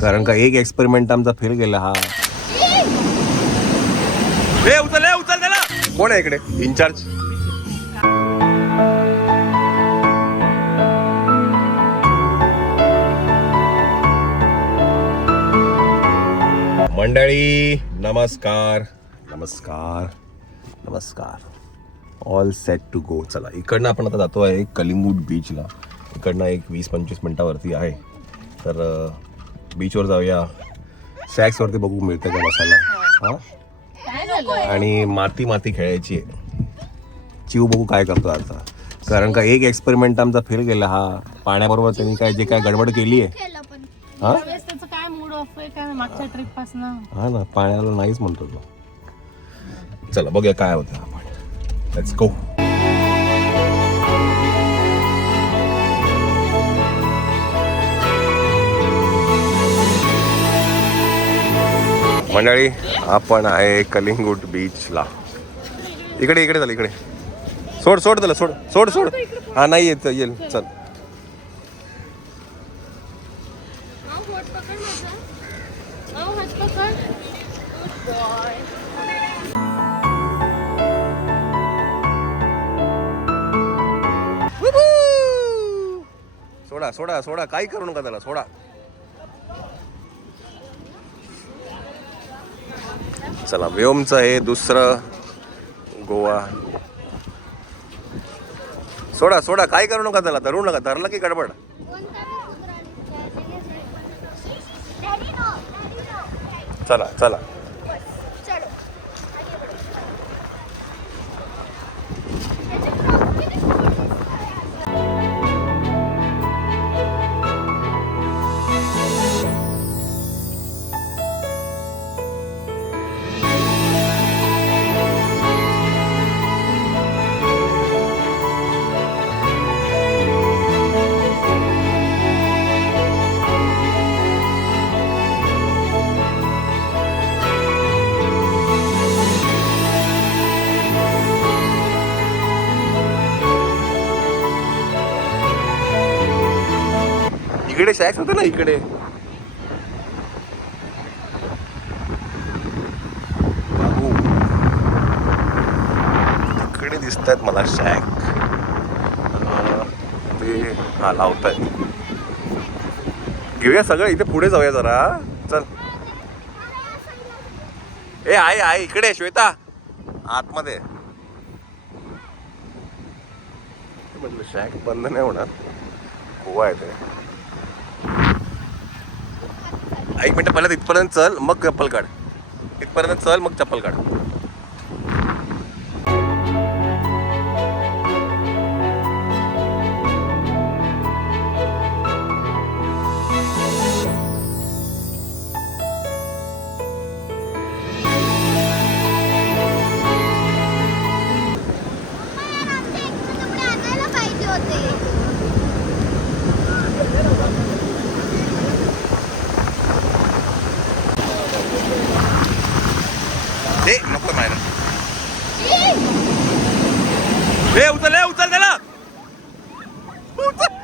कारण का एक एक्सपेरिमेंट आमचा फेल गेला हा. उचल त्याला. कोण आहे इकडे इन्चार्ज? मंडळी नमस्कार नमस्कार नमस्कार. All set to go. चला इकडनं आपण आता जातो आहे कलिंगूट बीचला. इकडनं एक 20-25 मिनिटावरती आहे. तर बीचवर जाऊया. सॅक्सवरती बघू मिळतं का मसाला. हां आणि माती खेळायची आहे. चिव बघू काय करतो आता. कारण का एक एक्सपेरिमेंट आमचा फेल गेला हा. पाण्याबरोबर त्यांनी काय जे काय गडबड केली आहे. हा काय मूड ऑफ आहे काय मागच्या ट्रिप पासून. हा ना पाण्याला नाहीच म्हणतो तो. चला बघूया काय होतं आपण. Let's go. मंडळी आपण आहे कलिंगूट बीचला. इकडे झालं इकडे. सोड त्याला सोड. हा नाही येईल चल. सोडा काही करू नका त्याला. सोडा. चला व्योमचं हे दुसरं गोवा. सोडा काही करू नका त्याला. धरू नका. धरलं की गडबड. चला इकडे शॅक्स होतं ना इकडे. इकडे दिसत आहेत मला शॅक. ते हा लावत आहेत. घेऊया सगळं. इथे पुढे जाऊया जरा. चल. आहे इकडे श्वेता आतमध्ये. म्हटलं शॅक बंद नाही होणार. गोवा आहे ते. एक मिनिट पहिलं इथपर्यंत चल मग चप्पल काढ. इथपर्यंत चल मग चप्पल काढ. नको मायरा. उचल त्याला. उचल.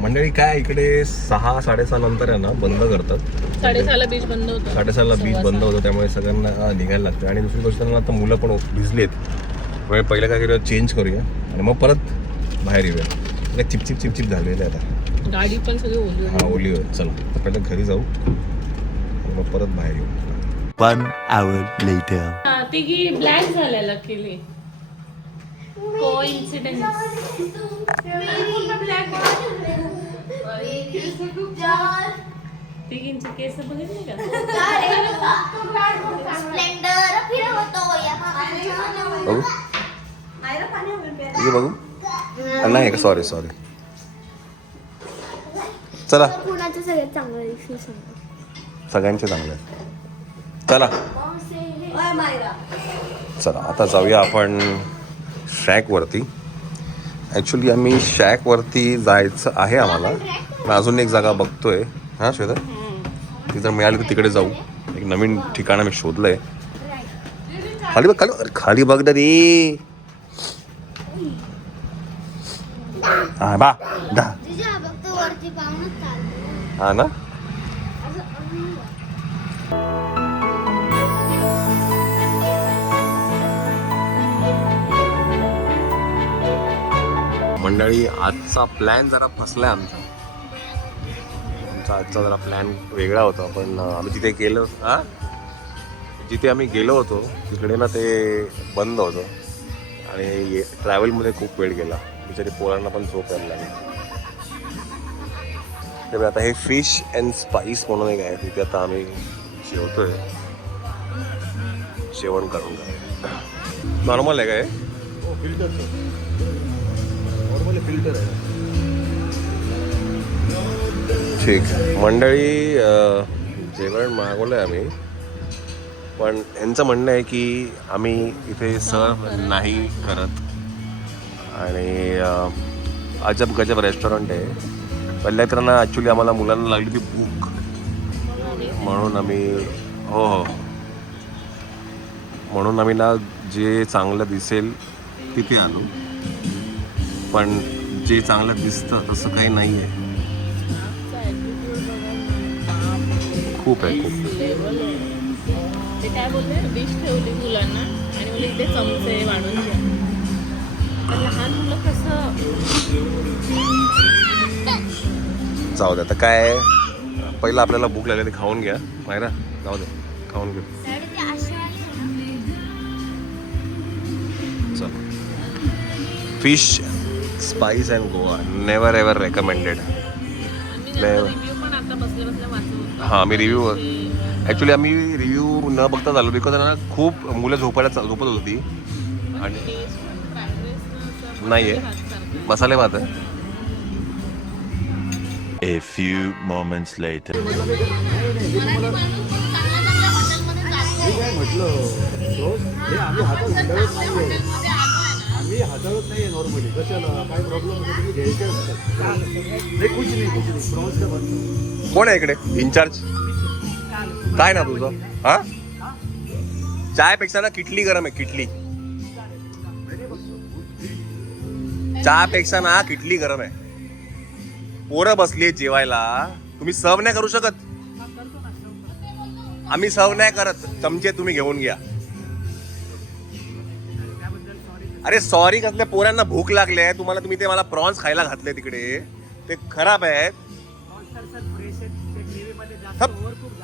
मंडळी काय इकडे 6-6:30 नंतर आहे ना बंद करतात. 6:30ला बीच बंद होतं. 6:30ला बीच बंद होतं. त्यामुळे सगळ्यांना निघायला लागतं. आणि दुसरी गोष्ट आता मुलं पण भिजलेत. त्यामुळे पहिलं काय करूया चेंज करूया आणि मग परत बाहेर येऊया. चिपचिप झालेलं आहे आता. गाडी पण सगळी ओली. हा ओली होत. चला पहिलं घरी जाऊ आणि मग परत बाहेर येऊ. 1 hour later. तिघी ब्लॅक झालेला केली. कोइन्सिडेंस. तिघींचे केस बघितले का? बघू नाही का. सॉरी चला. कुणाचं सगळ्यात चांगलं दिवशी सांगा. सगळ्यांचे चांगले आहेत. चला चला आता जाऊया आपण शॅकवरती. ॲक्च्युली आम्ही शॅकवरती जायचं आहे आम्हाला, पण अजून एक जागा बघतोय. हां श्वेता, ती जर मिळाली तर तिकडे जाऊ. एक नवीन ठिकाण मी शोधलं आहे. खाली बघ, खाली खाली बघ रे. हा बा दा हा ना. मंडळी, आजचा प्लॅन जरा फसलाय आमचा. आजचा जरा प्लॅन वेगळा होता, पण आम्ही जिथे गेलो जिथे आम्ही गेलो होतो तिकडे ना ते बंद होतं आणि ट्रॅव्हलमध्ये खूप वेळ गेला. बिचारी पोरांना पण झोप यायला लागली. त्यामुळे आता हे फिश अँड स्पाइस म्हणून एक आहे, तिथे आता आम्ही जेवतोय. जेवण करून काय नॉर्मल आहे काय? फिल्टर आहे. ठीक आहे मंडळी, जेवण मागवलं आहे आम्ही, पण यांचं म्हणणं आहे की आम्ही इथे सर्व नाही करत आणि अजब गजब रेस्टॉरंट आहे. पहिल्या तर ना ॲक्च्युली आम्हाला मुलांना लागली ती भूक, म्हणून आम्ही हो म्हणून आम्ही ना जे चांगलं दिसेल तिथे आलो, पण जे चांगलं दिसतं तसं काही नाही आहे. खूप आहे खूप. ते काय बोलले, डिश ठेवली मुलांना आणि मुलं इथे चमचे वाढून घ्या. तर लहान मुलं कसं जाऊ दे आता काय. पहिलं आपल्याला भूक लागली ते खाऊन घ्या. मायरा जाऊ दे, खाऊन घेऊ. चल, fish spice and Goa never ever recommended. Review पण आता बसल्या बसल्या वाचवतो. हां, मी रिव्ह्यू ॲक्च्युली आम्ही रिव्ह्यू न बघता झालो, बिकॉज ना खूप मुलं झोपत होती आणि नाही आहे मसाले भात आहे. A few moments later. आम्ही हाताळत नाही नॉर्मली. कशाला काय प्रॉब्लेम होतो तुम्ही घ्यायचे नाही. कुछ नाही प्रॉन्स का बनतो. कोण आहे इकडे इन्चार्ज? काय ना तुझं? हा, चायपेक्षा ना किटली गरम आहे. किटली चहापेक्षा ना किटली गरम आहे. पोरं बसली जेवायला, तुम्ही सर्व नाही करू शकत? आम्ही सर्व नाही करत, चमचे तुम्ही घेऊन घ्या. अरे सॉरी कसल्या, पोरांना भूक लागली आहे तुम्हाला, तुम्ही ते मला प्रॉन्स खायला घातले तिकडे, ते खराब आहेत.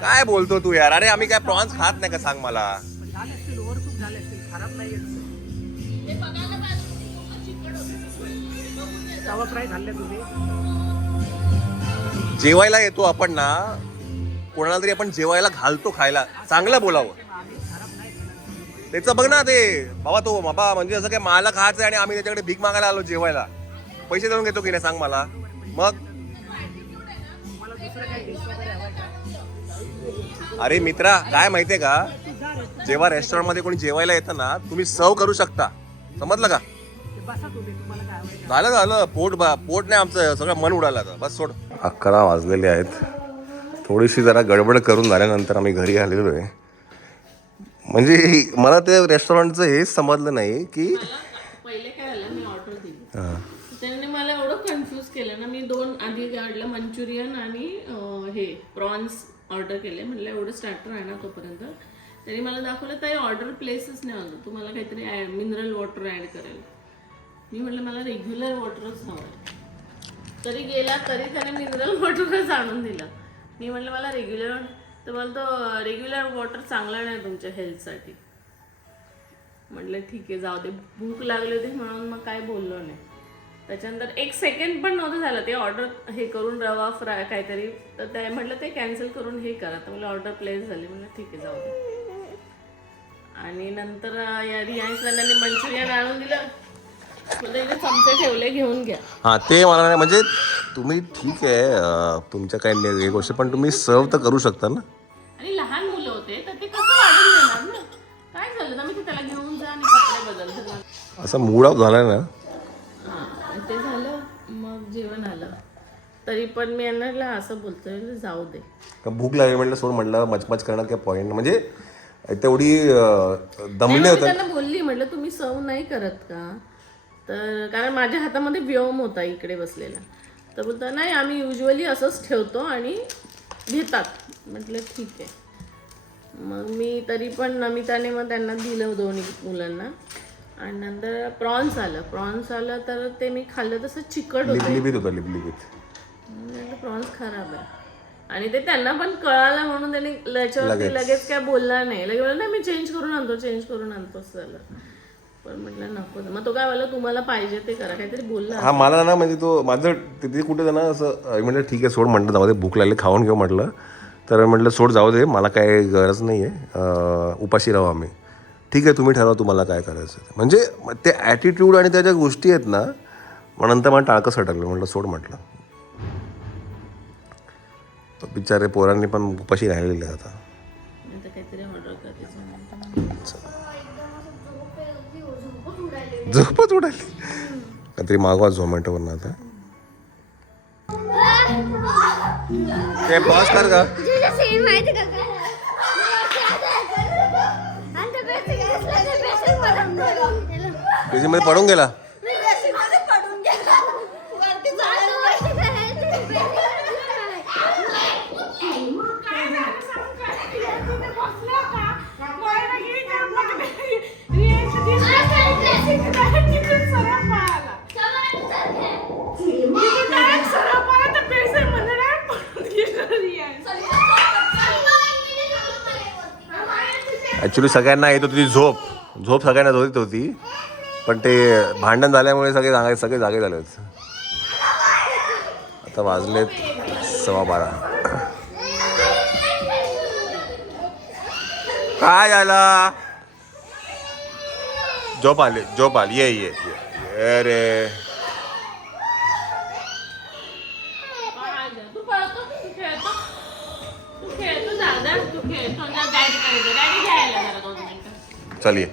काय बोलतो तू यार? अरे आम्ही काय प्रॉन्स खात नाही का सांग मला. जेवायला येतो आपण ना, कोणाला तरी आपण जेवायला घालतो खायला, चांगलं बोलावं. त्याचं बघ ना ते बाबा, तो बाबा म्हणजे असं काय मला खायचं आणि आम्ही त्याच्याकडे भीक मागायला आलो जेवायला. पैसे देऊन घेतो की नाही सांग मला. मग अरे मित्रा, काय माहितीये का, जेव्हा रेस्टॉरंट मध्ये कोणी जेवायला येतं ना, तुम्ही सर्व करू शकता, समजलं का? झालं पोट नाही आमचं, सगळं मन उडालं. बस सोड. 11 वाजलेले आहेत. थोडीशी जरा गडबड करून झाल्यानंतर आम्ही घरी आलेलो आहे. म्हणजे मला ते रेस्टॉरंटचं हेच समजलं नाही की पहिले काय झालं, मी ऑर्डर दिली, त्याने मला एवढं कन्फ्यूज केलं ना. मी 2 आधी काढलं, मंचुरियन आणि हे प्रॉन्स ऑर्डर केले. म्हटलं एवढं स्टार्टर आहे ना तोपर्यंत. त्यांनी मला दाखवलं ताई ऑर्डर प्लेसच नाही होतं, तुम्हाला काहीतरी मिनरल वॉटर ॲड करेल. मी म्हटलं मला रेग्युलर वॉटरच हवं आहे. तरी गेला तरी त्याने मिनरल वॉटरच आणून दिलं. मी म्हटलं मला रेग्युलर, तर मला तो रेग्युलर वॉटर चांगला नाही तुमच्या हेल्थसाठी. म्हटलं ठीक आहे जाऊ दे, भूक लागली होती म्हणून मग काय बोललो नाही. त्याच्यानंतर 1 सेकंड पण नव्हतं झालं ते ऑर्डर हे करून, रवा फ्राय काहीतरी, तर ते म्हटलं ते कॅन्सल करून हे करा. तर मला ऑर्डर प्लेस झाली. म्हटलं ठीक आहे जाऊ दे. आणि नंतर या रियांशला त्यांनी मंचुरियन आणून दिलं. मला इथे चमचे ठेवले, घेऊन घ्या. हां, ते मला नाही, म्हणजे तुम्ही ठीक आहे तुमच्या काही गोष्टी, पण तुम्ही सर्व तर करू शकता ना. आणि लहान मुलं होते तर ते कसं असा मूड ऑफ झाला ना. हां ते झालं, मग जेवण आलं. तरी पण मी यांना असं बोलतोय जाऊ दे. का भूक लागली म्हटलं सोड, म्हटलं मचमच करण्यात काय पॉईंट, म्हणजे तेवढी दमले मी होते. त्यांना बोलली, म्हटलं तुम्ही सर्व नाही करत का, तर कारण माझ्या हातामध्ये व्योम होता इकडे बसलेला. तर बोलता नाही आम्ही युजली असंच ठेवतो आणि घेतात. म्हटलं ठीक आहे. मग मी तरी पण नमिताने मग त्यांना दिलं दोन्ही मुलांना. आणि नंतर प्रॉन्स आलं तर ते मी खाल्लं तसं चिकट होतं. लिपलिपीत होतं, लिपलिपीत. प्रॉन्स खराब आहे. आणि ते त्यांना पण कळालं म्हणून त्यांनी त्याच्यावरती लगेच काय बोलला नाही. लगेच बोलला नाही मी चेंज करून आणतो असं झालं. पण म्हटलं नको. मग तो काय बोलला तुम्हाला पाहिजे ते करा, काहीतरी बोलला. हा मला ना म्हणजे तो माझं तिथे कुठे जाणं असं म्हटलं ठीक आहे सोड, म्हटलं जाऊ दे भूक लागली खाऊन घेऊ म्हटलं. तर म्हटलं सोड जाऊ दे, मला काय गरज नाही आहे, उपाशी राहू आम्ही. ठीक आहे तुम्ही ठरवा तुम्हाला काय करायचं. म्हणजे ते ॲटिट्यूड आणि त्या ज्या गोष्टी आहेत ना, मग नंतर मला टाळकं सटकलं. म्हटलं सोड म्हटलं. बिचारे पोरांनी पण उपाशी राहिलेले आता. काहीतरी ऑर्डर करायचं. झोपच उडाली. काहीतरी मागवा झोमॅटोवरून आता. ते पॉज कर का. त्याच्यामध्ये पडून गेला. ॲक्च्युली सगळ्यांना येत होती झोप सगळ्यांना होत होती, पण ते भांडण झाल्यामुळे सगळे जागे झाले होते. आता वाजलेत 12:15. काय झालं. झोप आली ये रे. चलिए.